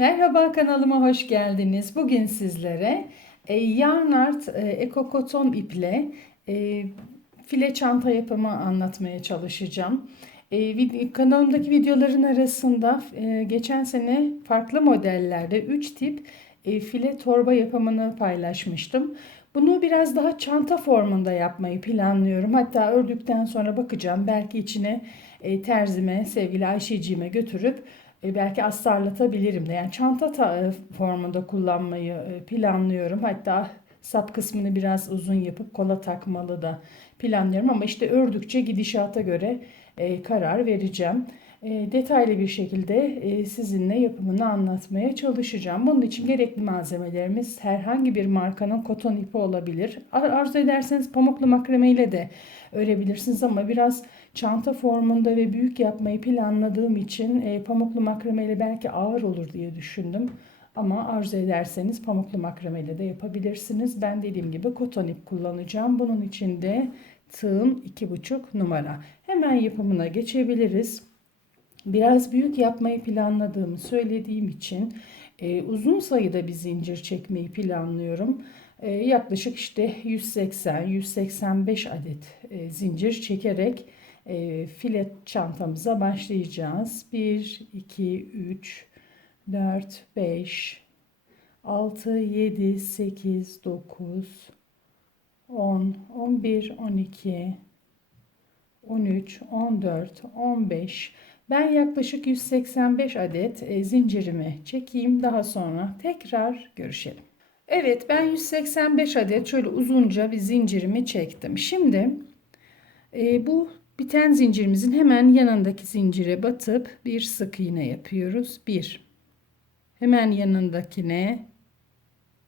Merhaba kanalıma hoş geldiniz. Bugün sizlere e, Yarnart e, Ekokoton iple e, file çanta yapımı anlatmaya çalışacağım. E, kanalımdaki videoların arasında e, geçen sene farklı modellerde 3 tip e, file torba yapımını paylaşmıştım. Bunu biraz daha çanta formunda yapmayı planlıyorum. Hatta ördükten sonra bakacağım. Belki içine e, terzime, sevgili Ayşeciğime götürüp belki astarlatabilirim de. Yani çanta ta- e, formunda kullanmayı e, planlıyorum. Hatta sap kısmını biraz uzun yapıp kola takmalı da planlıyorum. Ama işte ördükçe gidişata göre e, karar vereceğim. E, detaylı bir şekilde e, sizinle yapımını anlatmaya çalışacağım. Bunun için gerekli malzemelerimiz herhangi bir markanın koton ipi olabilir. Ar- Arzu ederseniz pamuklu makrame ile de örebilirsiniz ama biraz çanta formunda ve büyük yapmayı planladığım için e, pamuklu makrame ile belki ağır olur diye düşündüm. Ama arzu ederseniz pamuklu makrame ile de yapabilirsiniz. Ben dediğim gibi koton ip kullanacağım. Bunun için de tığım 2,5 numara. Hemen yapımına geçebiliriz. Biraz büyük yapmayı planladığımı söylediğim için e, uzun sayıda bir zincir çekmeyi planlıyorum. E, yaklaşık işte 180-185 adet e, zincir çekerek e, filet çantamıza başlayacağız. 1, 2, 3, 4, 5, 6, 7, 8, 9, 10, 11, 12, 13, 14, 15. Ben yaklaşık 185 adet e, zincirimi çekeyim. Daha sonra tekrar görüşelim. Evet ben 185 adet şöyle uzunca bir zincirimi çektim. Şimdi e, bu biten zincirimizin hemen yanındaki zincire batıp bir sık iğne yapıyoruz. 1. Hemen yanındakine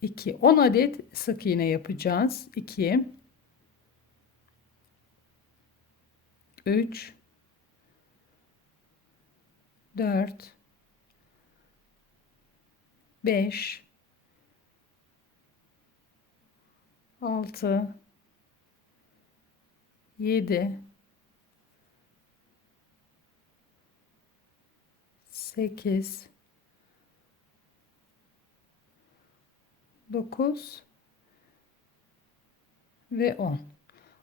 2. 10 adet sık iğne yapacağız. 2 3 4 5 6 7 8 9 ve 10.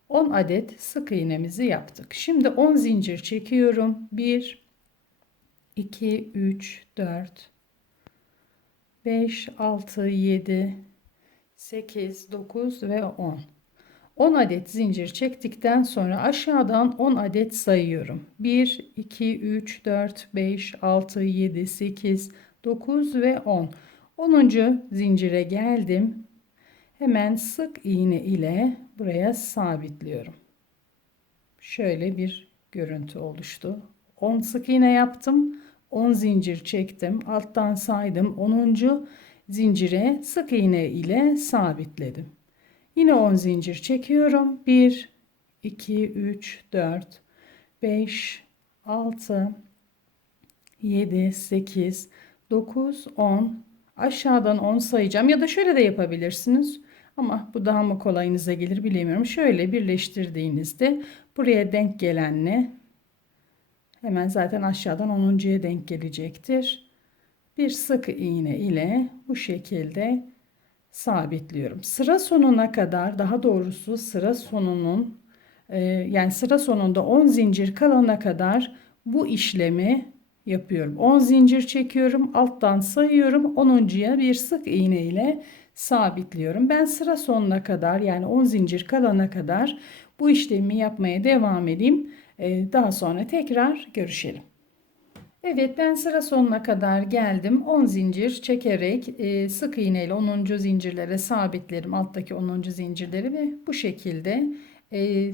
10 adet sık iğnemizi yaptık. Şimdi 10 zincir çekiyorum. 1 2 3 4 5 6 7 8 9 ve 10. 10 adet zincir çektikten sonra aşağıdan 10 adet sayıyorum. 1 2 3 4 5 6 7 8 9 ve 10. 10. zincire geldim. Hemen sık iğne ile buraya sabitliyorum. Şöyle bir görüntü oluştu. 10 sık iğne yaptım. 10 zincir çektim. Alttan saydım. 10. zincire sık iğne ile sabitledim. Yine 10 zincir çekiyorum. 1 2 3 4 5 6 7 8 9 10 aşağıdan 10 sayacağım ya da şöyle de yapabilirsiniz. Ama bu daha mı kolayınıza gelir bilemiyorum. Şöyle birleştirdiğinizde buraya denk gelenle hemen zaten aşağıdan 10.ya denk gelecektir. Bir sık iğne ile bu şekilde sabitliyorum. Sıra sonuna kadar daha doğrusu sıra sonunun e, yani sıra sonunda 10 zincir kalana kadar bu işlemi yapıyorum. 10 zincir çekiyorum. Alttan sayıyorum. 10.ya bir sık iğne ile sabitliyorum. Ben sıra sonuna kadar yani 10 zincir kalana kadar bu işlemi yapmaya devam edeyim. Ee, daha sonra tekrar görüşelim. Evet ben sıra sonuna kadar geldim. 10 zincir çekerek e, sık iğne ile 10. zincirlere sabitlerim. Alttaki 10. zincirleri ve bu şekilde e,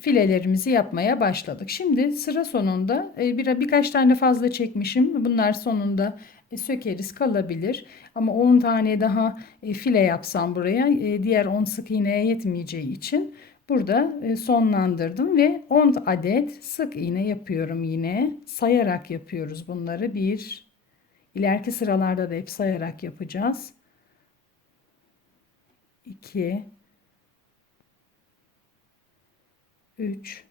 filelerimizi yapmaya başladık. Şimdi sıra sonunda e, bir, birkaç tane fazla çekmişim. Bunlar sonunda e, sökeriz kalabilir. Ama 10 tane daha e, file yapsam buraya e, diğer 10 sık iğneye yetmeyeceği için Burada e, sonlandırdım ve 10 adet sık iğne yapıyorum yine. Sayarak yapıyoruz bunları. Bir, ileriki sıralarda da hep sayarak yapacağız. 2 3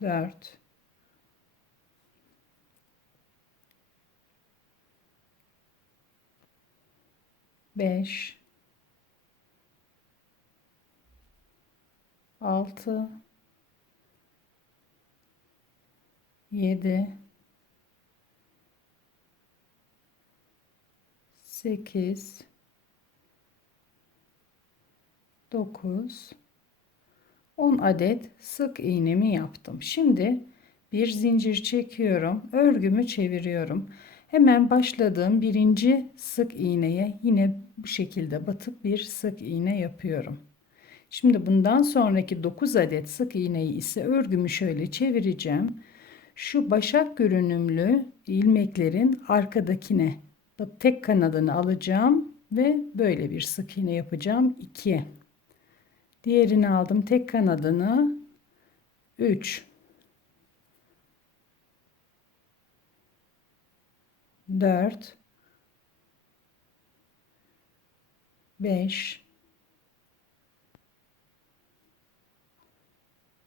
4 5 6 7 8 9 10 adet sık iğnemi yaptım. Şimdi bir zincir çekiyorum. Örgümü çeviriyorum. Hemen başladığım birinci sık iğneye yine bu şekilde batıp bir sık iğne yapıyorum. Şimdi bundan sonraki 9 adet sık iğneyi ise örgümü şöyle çevireceğim. Şu başak görünümlü ilmeklerin arkadakine tek kanadını alacağım ve böyle bir sık iğne yapacağım. 2 Diğerini aldım. Tek kanadını 3 4 5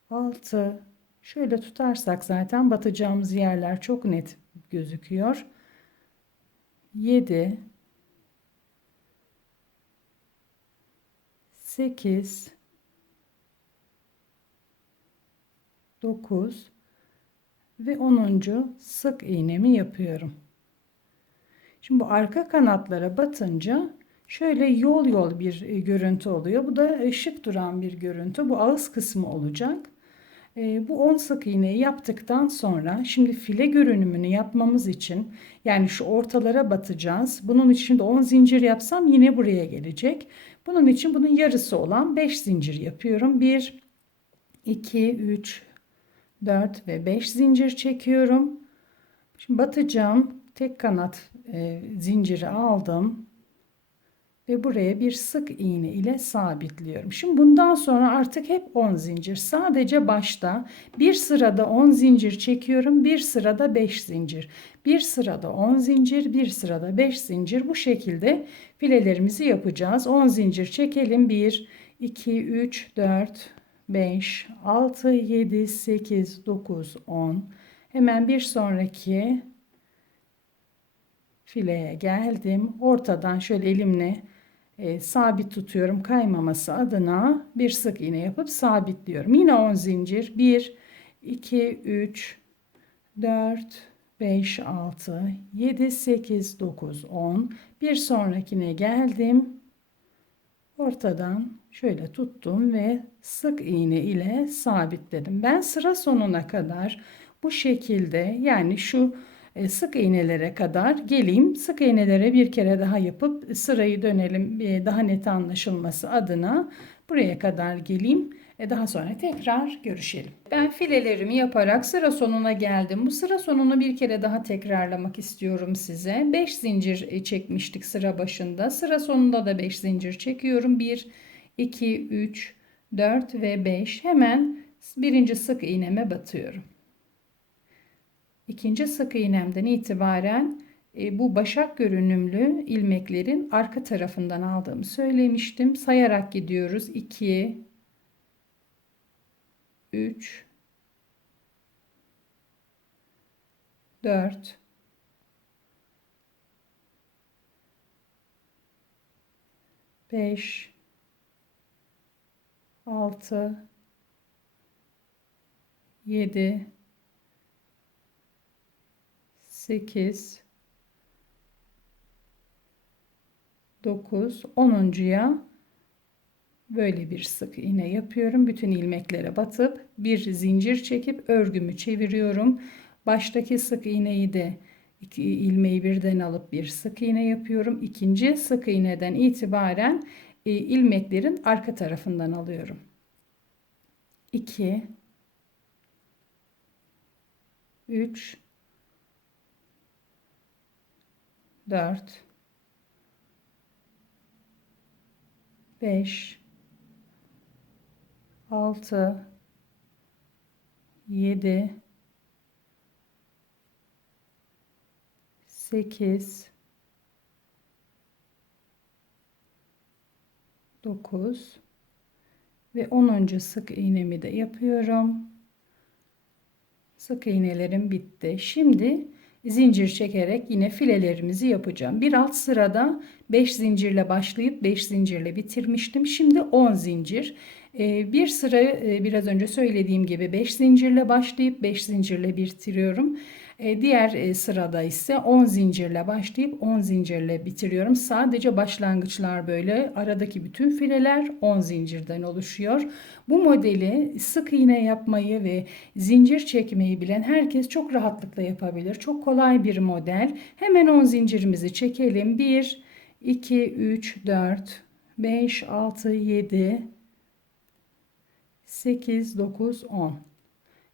6 şöyle tutarsak zaten batacağımız yerler çok net gözüküyor. 7 8 9 ve 10. sık iğnemi yapıyorum. Şimdi bu arka kanatlara batınca şöyle yol yol bir e, görüntü oluyor. Bu da şık duran bir görüntü. Bu ağız kısmı olacak. E, bu 10 sık iğneyi yaptıktan sonra şimdi file görünümünü yapmamız için yani şu ortalara batacağız. Bunun için de 10 zincir yapsam yine buraya gelecek. Bunun için bunun yarısı olan 5 zincir yapıyorum. 1, 2, 3, 4 ve 5 zincir çekiyorum. Şimdi batacağım tek kanat e, zinciri aldım ve buraya bir sık iğne ile sabitliyorum. Şimdi bundan sonra artık hep 10 zincir. Sadece başta bir sırada 10 zincir çekiyorum. Bir sırada 5 zincir. Bir sırada 10 zincir, bir sırada 5 zincir. Bu şekilde filelerimizi yapacağız. 10 zincir çekelim. 1 2 3 4 5 6 7 8 9 10. Hemen bir sonraki fileye geldim. Ortadan şöyle elimle e, sabit tutuyorum kaymaması adına bir sık iğne yapıp sabitliyorum. Yine 10 zincir 1 2 3 4 5 6 7 8 9 10 bir sonrakine geldim. Ortadan şöyle tuttum ve sık iğne ile sabitledim. Ben sıra sonuna kadar bu şekilde yani şu sık iğnelere kadar geleyim. Sık iğnelere bir kere daha yapıp sırayı dönelim e, daha net anlaşılması adına buraya kadar geleyim. E, daha sonra tekrar görüşelim. Ben filelerimi yaparak sıra sonuna geldim. Bu sıra sonunu bir kere daha tekrarlamak istiyorum size. 5 zincir çekmiştik sıra başında. Sıra sonunda da 5 zincir çekiyorum. 1, 2, 3, 4 ve 5. Hemen birinci sık iğneme batıyorum ikinci sık iğnemden itibaren e, bu başak görünümlü ilmeklerin arka tarafından aldığımı söylemiştim. Sayarak gidiyoruz. 2 3 4 5 6 7 8 9 10'uncuya böyle bir sık iğne yapıyorum. Bütün ilmeklere batıp bir zincir çekip örgümü çeviriyorum. Baştaki sık iğneyi de iki ilmeği birden alıp bir sık iğne yapıyorum. İkinci sık iğneden itibaren e, ilmeklerin arka tarafından alıyorum. 2 3 4 5 6 7 8 9 ve 10. sık iğnemi de yapıyorum. Sık iğnelerim bitti. Şimdi zincir çekerek yine filelerimizi yapacağım. Bir alt sırada 5 zincirle başlayıp 5 zincirle bitirmiştim. Şimdi 10 zincir. Ee, bir sıra e, biraz önce söylediğim gibi 5 zincirle başlayıp 5 zincirle bitiriyorum. Ee, diğer e, sırada ise 10 zincirle başlayıp 10 zincirle bitiriyorum. Sadece başlangıçlar böyle. Aradaki bütün fileler 10 zincirden oluşuyor. Bu modeli sık iğne yapmayı ve zincir çekmeyi bilen herkes çok rahatlıkla yapabilir. Çok kolay bir model. Hemen 10 zincirimizi çekelim. 1, 2, 3, 4, 5, 6, 7, 8, 9, 10.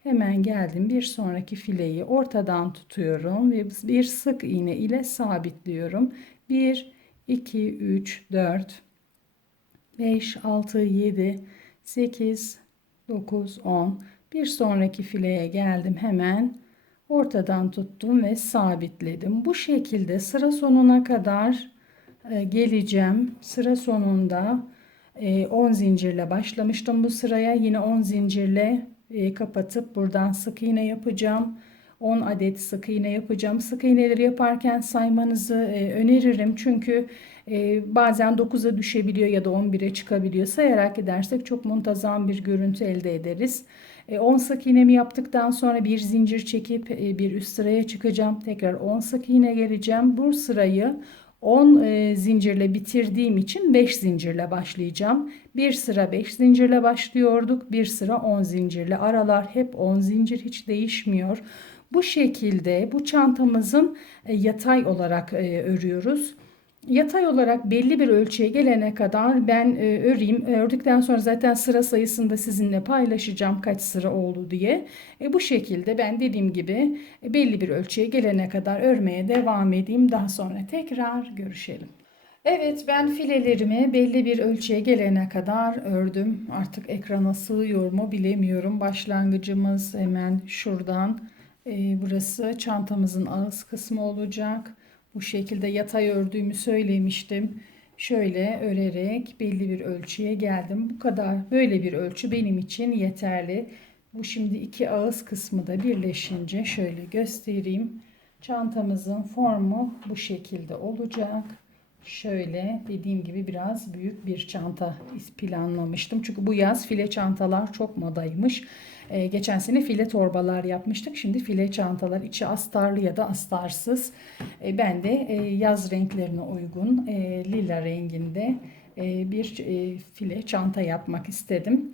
Hemen geldim bir sonraki fileyi ortadan tutuyorum ve bir sık iğne ile sabitliyorum. 1, 2, 3, 4, 5, 6, 7, 8, 9, 10. Bir sonraki fileye geldim hemen ortadan tuttum ve sabitledim. Bu şekilde sıra sonuna kadar e, geleceğim. Sıra sonunda 10 e, zincirle başlamıştım bu sıraya. Yine 10 zincirle e, kapatıp buradan sık iğne yapacağım. 10 adet sık iğne yapacağım. Sık iğneleri yaparken saymanızı öneririm. Çünkü bazen 9'a düşebiliyor ya da 11'e çıkabiliyor. Sayarak gidersek çok muntazam bir görüntü elde ederiz. 10 sık iğnemi yaptıktan sonra bir zincir çekip bir üst sıraya çıkacağım. Tekrar 10 sık iğne geleceğim. Bu sırayı 10 e, zincirle bitirdiğim için 5 zincirle başlayacağım. Bir sıra 5 zincirle başlıyorduk. Bir sıra 10 zincirle. Aralar hep 10 zincir hiç değişmiyor. Bu şekilde bu çantamızın e, yatay olarak e, örüyoruz. Yatay olarak belli bir ölçüye gelene kadar ben e, öreyim. Ördükten sonra zaten sıra sayısını da sizinle paylaşacağım kaç sıra oldu diye. E, bu şekilde ben dediğim gibi e, belli bir ölçüye gelene kadar örmeye devam edeyim. Daha sonra tekrar görüşelim. Evet ben filelerimi belli bir ölçüye gelene kadar ördüm. Artık ekrana sığıyor mu bilemiyorum. Başlangıcımız hemen şuradan. E, burası çantamızın ağız kısmı olacak. Bu şekilde yatay ördüğümü söylemiştim. Şöyle örerek belli bir ölçüye geldim. Bu kadar böyle bir ölçü benim için yeterli. Bu şimdi iki ağız kısmı da birleşince şöyle göstereyim. Çantamızın formu bu şekilde olacak. Şöyle dediğim gibi biraz büyük bir çanta planlamıştım. Çünkü bu yaz file çantalar çok modaymış. Ee, geçen sene file torbalar yapmıştık. Şimdi file çantalar içi astarlı ya da astarsız. Ee, ben de e, yaz renklerine uygun e, lila renginde e, bir file çanta yapmak istedim.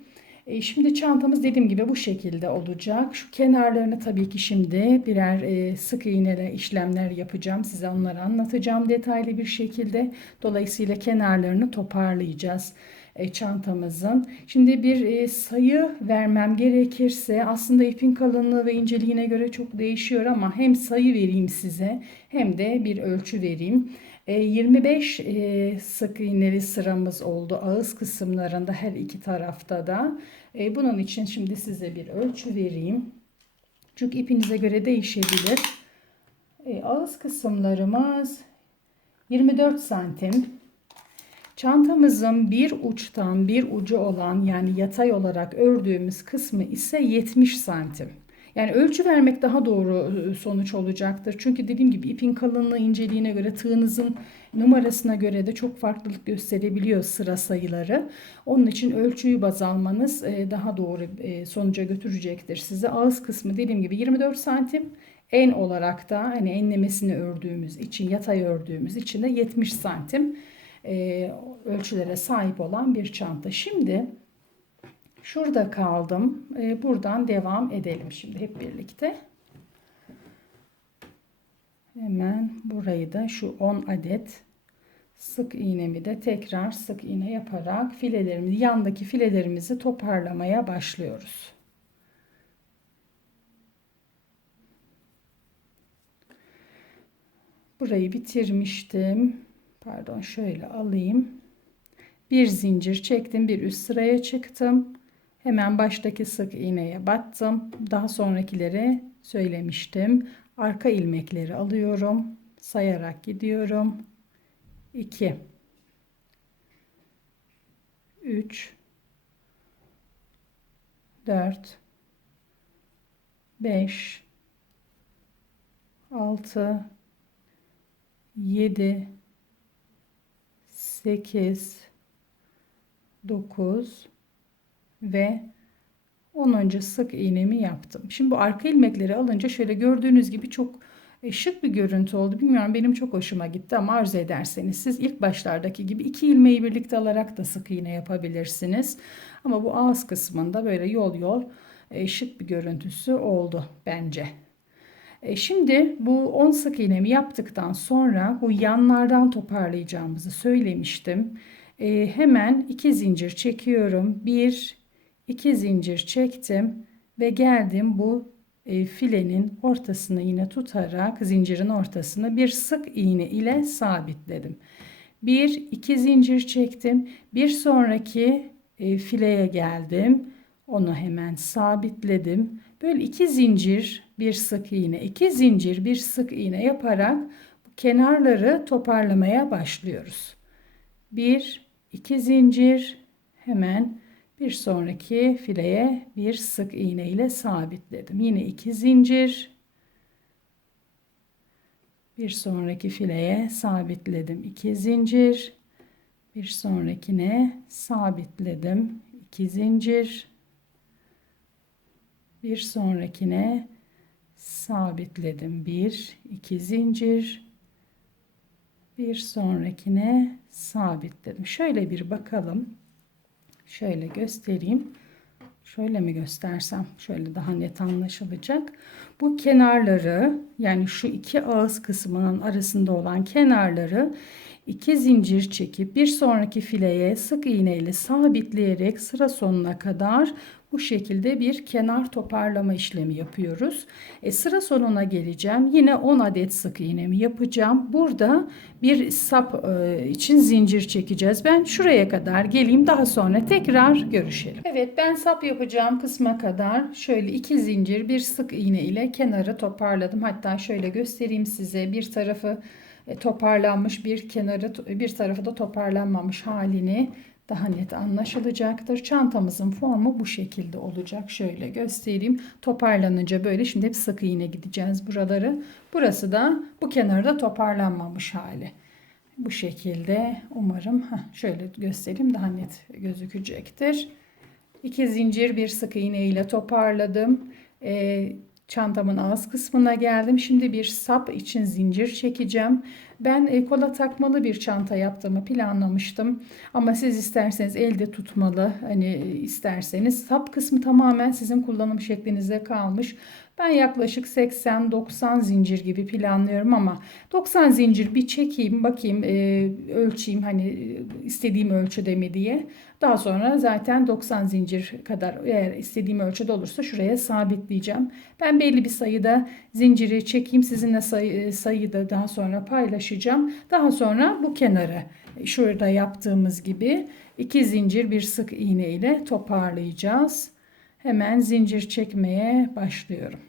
Şimdi çantamız dediğim gibi bu şekilde olacak. Şu kenarlarını tabii ki şimdi birer sık iğneyle işlemler yapacağım. Size onları anlatacağım detaylı bir şekilde. Dolayısıyla kenarlarını toparlayacağız çantamızın. Şimdi bir sayı vermem gerekirse aslında ipin kalınlığı ve inceliğine göre çok değişiyor ama hem sayı vereyim size hem de bir ölçü vereyim. 25 sık iğneli sıramız oldu ağız kısımlarında her iki tarafta da. E, bunun için şimdi size bir ölçü vereyim. Çünkü ipinize göre değişebilir. E, ağız kısımlarımız 24 santim. Çantamızın bir uçtan bir ucu olan yani yatay olarak ördüğümüz kısmı ise 70 santim. Yani ölçü vermek daha doğru e, sonuç olacaktır. Çünkü dediğim gibi ipin kalınlığı inceliğine göre tığınızın numarasına göre de çok farklılık gösterebiliyor sıra sayıları. Onun için ölçüyü baz almanız e, daha doğru e, sonuca götürecektir size. Ağız kısmı dediğim gibi 24 santim. En olarak da hani enlemesini ördüğümüz için yatay ördüğümüz için de 70 santim ölçülere sahip olan bir çanta. Şimdi Şurada kaldım. Ee, buradan devam edelim şimdi hep birlikte. Hemen burayı da şu 10 adet sık iğnemi de tekrar sık iğne yaparak filelerimizi yandaki filelerimizi toparlamaya başlıyoruz. Burayı bitirmiştim. Pardon şöyle alayım. Bir zincir çektim. Bir üst sıraya çıktım. Hemen baştaki sık iğneye battım. Daha sonrakileri söylemiştim. Arka ilmekleri alıyorum. Sayarak gidiyorum. 2 3 4 5 6 7 8 9 ve 10. sık iğnemi yaptım. Şimdi bu arka ilmekleri alınca şöyle gördüğünüz gibi çok e, şık bir görüntü oldu. Bilmiyorum benim çok hoşuma gitti ama arzu ederseniz siz ilk başlardaki gibi iki ilmeği birlikte alarak da sık iğne yapabilirsiniz. Ama bu ağız kısmında böyle yol yol e, şık bir görüntüsü oldu bence. E, şimdi bu 10 sık iğnemi yaptıktan sonra bu yanlardan toparlayacağımızı söylemiştim. Hemen 2 zincir çekiyorum. 1 2 zincir çektim ve geldim bu e, filenin ortasını yine tutarak zincirin ortasını bir sık iğne ile sabitledim. Bir iki zincir çektim. Bir sonraki e, fileye geldim. Onu hemen sabitledim. Böyle iki zincir bir sık iğne, iki zincir bir sık iğne yaparak kenarları toparlamaya başlıyoruz. Bir, iki zincir hemen bir sonraki fileye bir sık iğne ile sabitledim. Yine iki zincir. Bir sonraki fileye sabitledim. iki zincir. Bir sonrakine sabitledim. iki zincir. Bir sonrakine sabitledim. Bir, iki zincir. Bir sonrakine sabitledim. Şöyle bir bakalım. Şöyle göstereyim. Şöyle mi göstersem şöyle daha net anlaşılacak. Bu kenarları yani şu iki ağız kısmının arasında olan kenarları iki zincir çekip bir sonraki fileye sık iğne ile sabitleyerek sıra sonuna kadar bu şekilde bir kenar toparlama işlemi yapıyoruz. E, sıra sonuna geleceğim. Yine 10 adet sık iğnemi yapacağım. Burada bir sap e, için zincir çekeceğiz. Ben şuraya kadar geleyim. Daha sonra tekrar görüşelim. Evet ben sap yapacağım kısma kadar şöyle iki zincir bir sık iğne ile kenarı toparladım. Hatta şöyle göstereyim size. Bir tarafı e, toparlanmış bir kenarı bir tarafı da toparlanmamış halini daha net anlaşılacaktır. Çantamızın formu bu şekilde olacak. Şöyle göstereyim. Toparlanınca böyle şimdi hep sık iğne gideceğiz buraları. Burası da bu kenarda toparlanmamış hali. Bu şekilde umarım heh, şöyle göstereyim daha net gözükecektir. İki zincir bir sık iğne ile toparladım. Ee, çantamın ağız kısmına geldim. Şimdi bir sap için zincir çekeceğim. Ben e, kola takmalı bir çanta yaptığımı planlamıştım. Ama siz isterseniz elde tutmalı hani isterseniz sap kısmı tamamen sizin kullanım şeklinize kalmış. Ben yaklaşık 80-90 zincir gibi planlıyorum ama 90 zincir bir çekeyim bakayım e, ölçeyim hani e, istediğim ölçüde mi diye. Daha sonra zaten 90 zincir kadar eğer istediğim ölçüde olursa şuraya sabitleyeceğim. Ben belli bir sayıda zinciri çekeyim sizinle sayı, e, sayıyı da daha sonra paylaşacağım. Daha sonra bu kenarı şurada yaptığımız gibi iki zincir bir sık iğne ile toparlayacağız. Hemen zincir çekmeye başlıyorum.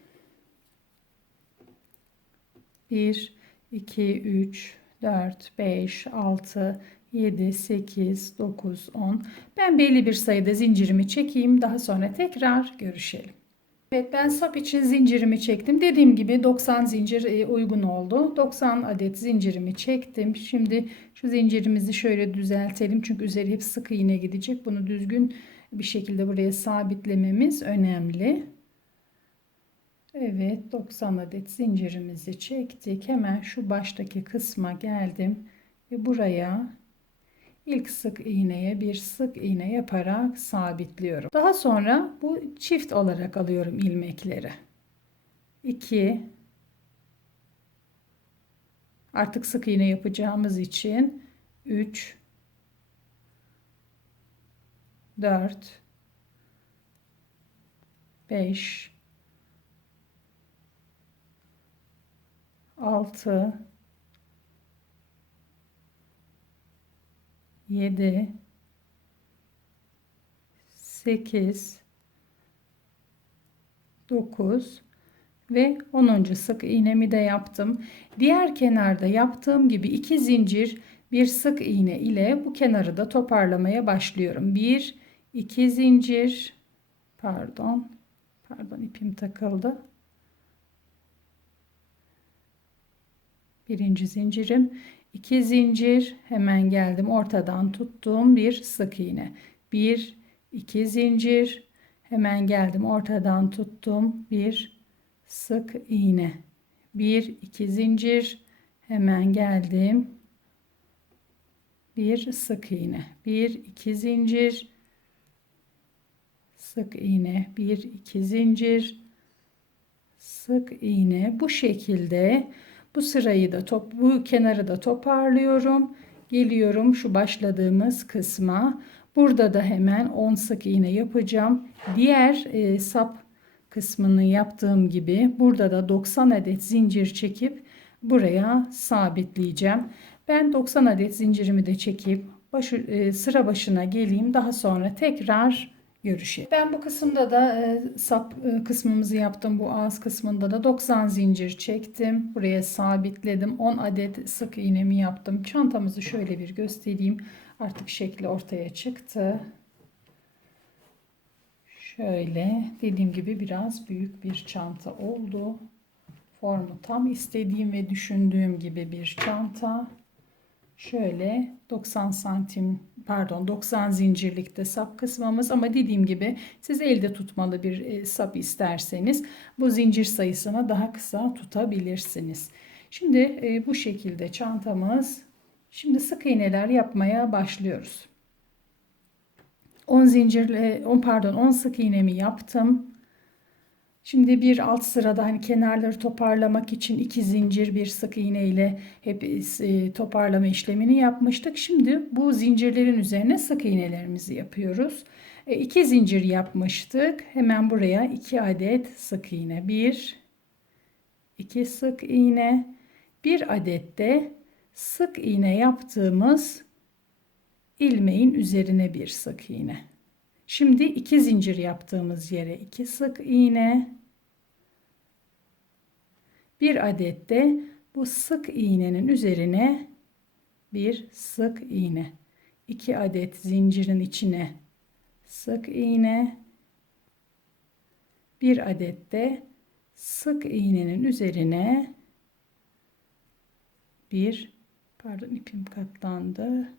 1, 2, 3, 4, 5, 6, 7, 8, 9, 10. Ben belli bir sayıda zincirimi çekeyim. Daha sonra tekrar görüşelim. Evet ben sap için zincirimi çektim. Dediğim gibi 90 zincir e, uygun oldu. 90 adet zincirimi çektim. Şimdi şu zincirimizi şöyle düzeltelim. Çünkü üzeri hep sık iğne gidecek. Bunu düzgün bir şekilde buraya sabitlememiz önemli. Evet 90 adet zincirimizi çektik. Hemen şu baştaki kısma geldim ve buraya ilk sık iğneye bir sık iğne yaparak sabitliyorum. Daha sonra bu çift olarak alıyorum ilmekleri. 2 Artık sık iğne yapacağımız için 3 4 5 6 7 8 9 ve 10. sık iğnemi de yaptım. Diğer kenarda yaptığım gibi iki zincir bir sık iğne ile bu kenarı da toparlamaya başlıyorum. 1 2 zincir pardon pardon ipim takıldı. Birinci zincirim. 2 zincir hemen geldim ortadan tuttum bir sık iğne. 1 2 zincir hemen geldim ortadan tuttum bir sık iğne. 1 2 zincir hemen geldim bir sık iğne. 1 2 zincir sık iğne. 1 2 zincir sık iğne. Bu şekilde bu sırayı da top bu kenarı da toparlıyorum. Geliyorum şu başladığımız kısma. Burada da hemen 10 sık iğne yapacağım. Diğer e, sap kısmını yaptığım gibi burada da 90 adet zincir çekip buraya sabitleyeceğim. Ben 90 adet zincirimi de çekip başı, e, sıra başına geleyim. Daha sonra tekrar görüşelim. Ben bu kısımda da e, sap e, kısmımızı yaptım. Bu ağız kısmında da 90 zincir çektim. Buraya sabitledim. 10 adet sık iğnemi yaptım. Çantamızı şöyle bir göstereyim. Artık şekli ortaya çıktı. Şöyle dediğim gibi biraz büyük bir çanta oldu. Formu tam istediğim ve düşündüğüm gibi bir çanta. Şöyle 90 santim pardon 90 zincirlikte sap kısmımız ama dediğim gibi siz elde tutmalı bir e, sap isterseniz bu zincir sayısını daha kısa tutabilirsiniz. Şimdi e, bu şekilde çantamız şimdi sık iğneler yapmaya başlıyoruz. 10 zincirle 10 pardon 10 sık iğnemi yaptım. Şimdi bir alt sırada hani kenarları toparlamak için iki zincir bir sık iğne ile hep e, toparlama işlemini yapmıştık. Şimdi bu zincirlerin üzerine sık iğnelerimizi yapıyoruz. E, iki zincir yapmıştık. Hemen buraya iki adet sık iğne. Bir, iki sık iğne. Bir adet de sık iğne yaptığımız ilmeğin üzerine bir sık iğne. Şimdi iki zincir yaptığımız yere iki sık iğne. Bir adet de bu sık iğnenin üzerine bir sık iğne. iki adet zincirin içine sık iğne. Bir adet de sık iğnenin üzerine bir pardon ipim katlandı.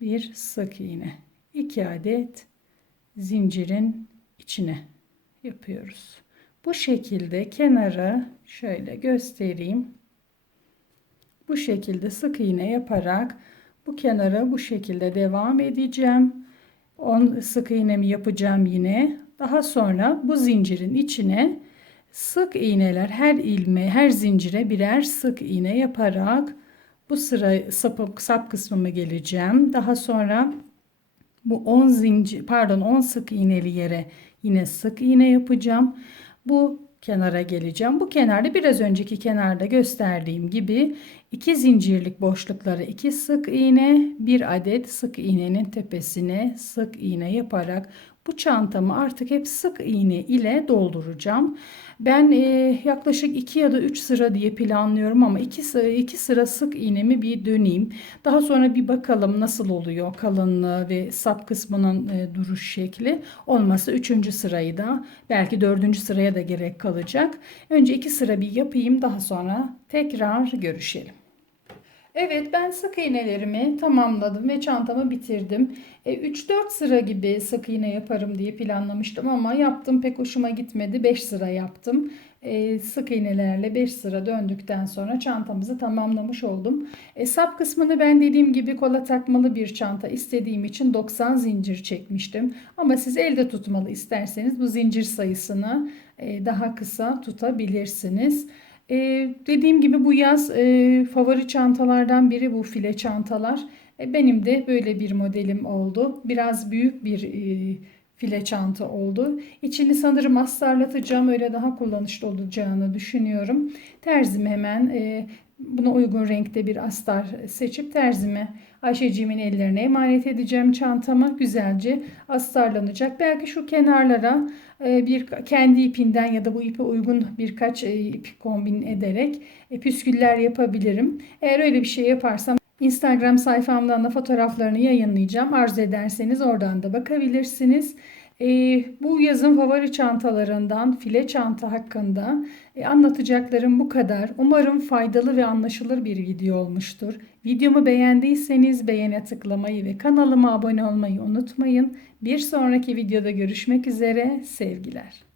Bir sık iğne. 2 adet zincirin içine yapıyoruz. Bu şekilde kenarı şöyle göstereyim. Bu şekilde sık iğne yaparak bu kenara bu şekilde devam edeceğim. 10 sık iğnemi yapacağım yine. Daha sonra bu zincirin içine sık iğneler her ilme her zincire birer sık iğne yaparak bu sıra sap, sap kısmıma geleceğim. Daha sonra bu 10 zincir pardon 10 sık iğneli yere yine sık iğne yapacağım. Bu kenara geleceğim. Bu kenarda biraz önceki kenarda gösterdiğim gibi iki zincirlik boşluklara iki sık iğne, bir adet sık iğnenin tepesine sık iğne yaparak bu çantamı artık hep sık iğne ile dolduracağım. Ben e, yaklaşık 2 ya da 3 sıra diye planlıyorum ama 2 sıra, 2 sıra sık iğnemi bir döneyim. Daha sonra bir bakalım nasıl oluyor kalınlığı ve sap kısmının e, duruş şekli. Olmazsa 3. sırayı da belki 4. sıraya da gerek kalacak. Önce 2 sıra bir yapayım daha sonra tekrar görüşelim. Evet ben sık iğnelerimi tamamladım ve çantamı bitirdim. E, 3-4 sıra gibi sık iğne yaparım diye planlamıştım ama yaptım pek hoşuma gitmedi. 5 sıra yaptım. E, sık iğnelerle 5 sıra döndükten sonra çantamızı tamamlamış oldum. E, sap kısmını ben dediğim gibi kola takmalı bir çanta istediğim için 90 zincir çekmiştim. Ama siz elde tutmalı isterseniz bu zincir sayısını e, daha kısa tutabilirsiniz. Ee, dediğim gibi bu yaz e, favori çantalardan biri bu file çantalar. E, benim de böyle bir modelim oldu. Biraz büyük bir e, file çanta oldu. İçini sanırım astarlatacağım. Öyle daha kullanışlı olacağını düşünüyorum. Terzim hemen e, buna uygun renkte bir astar seçip terzime Ayşeciğimin ellerine emanet edeceğim çantamı. Güzelce astarlanacak. Belki şu kenarlara e, bir kendi ipinden ya da bu ipe uygun birkaç e, ip kombin ederek e, püsküller yapabilirim. Eğer öyle bir şey yaparsam Instagram sayfamdan da fotoğraflarını yayınlayacağım. Arzu ederseniz oradan da bakabilirsiniz. Ee, bu yazın favori çantalarından file çanta hakkında e, anlatacaklarım bu kadar. Umarım faydalı ve anlaşılır bir video olmuştur. Videomu beğendiyseniz beğene tıklamayı ve kanalıma abone olmayı unutmayın. Bir sonraki videoda görüşmek üzere. Sevgiler.